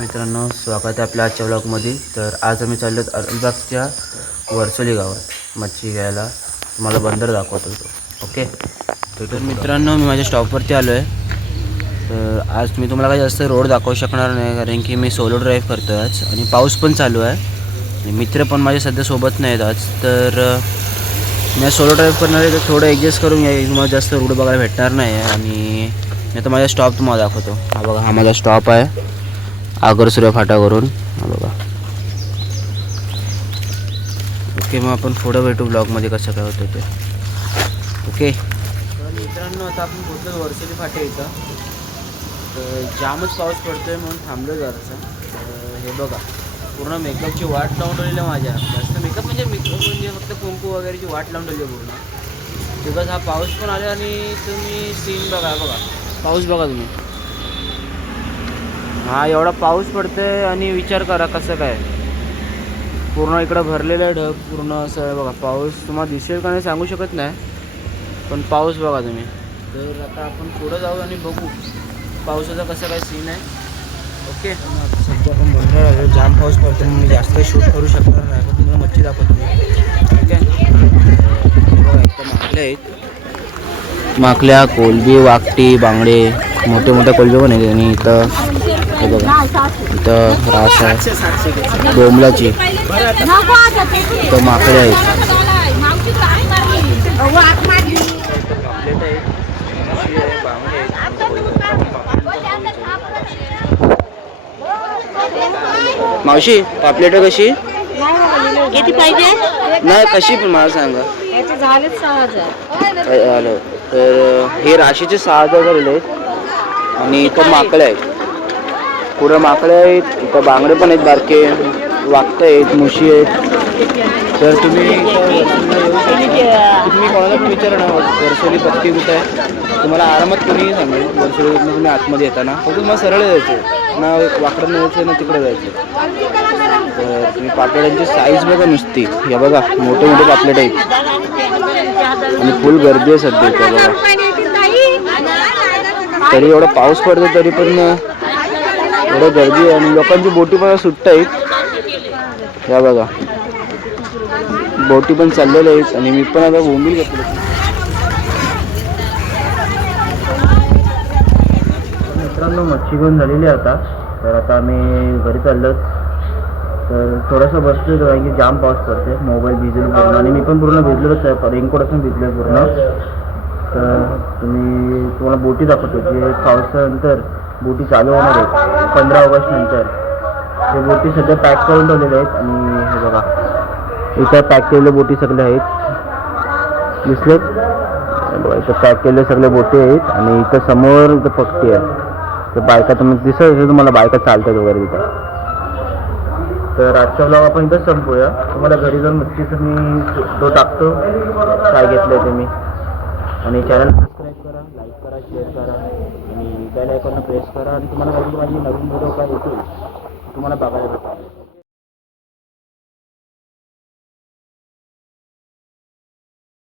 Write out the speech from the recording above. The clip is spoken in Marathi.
मित्रांनो, स्वागत आहे आपल्या आजच्या ब्लॉगमध्ये. तर आज आम्ही चाललो अलिबागच्या वरसोली गावात मच्छी घ्यायला. तुम्हाला बंदर दाखवतो तो. ओके. तर मित्रांनो, मी माझ्या स्टॉपवरती आलो आहे. तर आज मी तुम्हाला काही जास्त रोड दाखवू शकणार नाही, कारण की मी सोलो ड्राईव्ह करतो आहे आज आणि पाऊस पण चालू आहे आणि मित्र पण माझ्या सध्या सोबत नाहीत आज. तर मी सोलो ड्राईव्ह करणार आहे, तर थोडं ॲडजस्ट करून या. तुम्हाला जास्त रोड बघायला भेटणार नाही आहे आणि मी आता माझा स्टॉप तुम्हाला दाखवतो. हा बघा, हा माझा स्टॉप आहे आगरसुऱ्या फाटावरून. हा बघा. ओके, मग आपण पुढं भेटू ब्लॉगमध्ये कसं काय होतं ते. ओके. तर मित्रांनो, आता आपण पोहोचलो वरसोली फाटे इथं. तर जामच पाऊस पडतो आहे म्हणून थांबलो जरासं. तर हे बघा, पूर्ण मेकअपची वाट लावून ठेवलेली आहे माझ्या. जास्त मेकअप म्हणजे फक्त कुंकू वगैरेची वाट लावून ठेवली आहे पूर्ण. बिकॉज हा पाऊस पण आला आणि तुम्ही सीन बघा पाऊस बघा तुम्ही. हा एवढा पाऊस पडतोय आणि विचार करा कसं काय पूर्ण इकडं भरलेलं आहे ढग पूर्ण असं आहे बघा. पाऊस तुम्हाला दिसेल का नाही सांगू शकत नाही, पण पाऊस बघा तुम्ही. तर आता आपण पुढं जाऊ आणि बघू पावसाचा कसं काय सीन आहे. ओके. सध्या आपण बंदर आलो, जाम पाऊस पडतो म्हणून मी जास्त शूट करू शकणार नाही, पण तुम्हाला मच्छी दाखवतो मी. ठीक आहे. इथं माकले आहेत, माकल्या, कोलबी, वाकटी, बांगडे, मोठे मोठे कोलबी पण आहेत. आणि इथं हे बघा, इथं रास आहे बोंबलाची, इथं माकडे आहेत. मावशी, पापलेट कशी किती पाहिजे? नाही, कशी पण मला सांगा. याचे झाले 6,000. आलं तर हे राशीचे 6,000 झालेले आहेत. आणि इथं माकडे आहेत, पुढं माकडे आहेत, इथं बांगडे पण आहेत, बारके वाकटे आहेत, मुशी आहेत. तर तुम्ही कोणाला पण विचारा ना, वरसोली पत्ती कुठं आहे तुम्हाला आरामात कोणीही सांगेल. वरसोलीतून तुम्ही आतमध्ये येताना फक्त तुम्हाला सरळ जायचं ना, वाकडं जायचं ना तिकडे जायचं. तर तुम्ही पापलेटांची साईज बघा नुसती, हे बघा मोठे मोठे पापलेट आहेत आणि फुल गर्दी आहे सध्या इथं बघा. तरी एवढा पाऊस पडतो तरी पण एवढं गर्दी आहे आणि लोकांची बोटी पण सुट्ट आहेत. या बघा, बोटी पण चाललेल्या आहेत आणि मी पण आता बोंबील घेतलो. मित्रांनो, मच्छी घेऊन झालेली आता. तर आता आम्ही घरी चाललो. तर थोडंसं बसलो कारण की जाम पाऊस पडते, मोबाईल भिजलो पूर्ण आणि मी पण पूर्ण भिजलोच आहे, रेनकोट असून भिजलो पूर्ण. तर तुम्हाला बोटी दाखवतो की पावसानंतर बोटी चालू होणार आहेत 15 ऑगस्ट नंतर. ते बोटी सध्या पॅक करून ठेवलेल्या आहेत आणि हे बघा इथं पॅक केलेल्या बोटी सगळ्या आहेत, दिसले बघा. इथं पॅक केलेल्या सगळ्या बोटी आहेत आणि इथं समोर इथं पक्षी आहे. तर बायका तुम्ही दिसत तुम्हाला बायका चालतात वगैरे तिथं. तर आजचा ब्लॉग आपण इथंच संपूया. तुम्हाला घरी जाऊन मच्छीचं मी तो टाकतो काय घेतलं आहे तुम्ही. आणि चॅनल सबस्क्राईब करा, लाईक करा, शेअर करा आणि बेल आयकॉनला प्रेस करा. आणि तुम्हाला माझी नवीन व्हिडिओ काय येतील तुम्हाला बघायला भेटेल.